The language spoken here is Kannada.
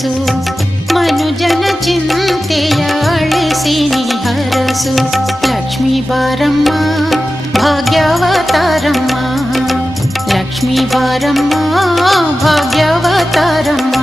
ಹರಸು ಮನುಜನ ಚಿಂತೆಯ ಅಳಿಸಿ ನೀ ಹರಸು ಲಕ್ಷ್ಮೀ ಬಾರಮ್ಮ ಭಾಗ್ಯವತಾರಮ್ಮ ಲಕ್ಷ್ಮೀ ಬಾರಮ್ಮ ಭಾಗ್ಯವತಾರಮ್ಮ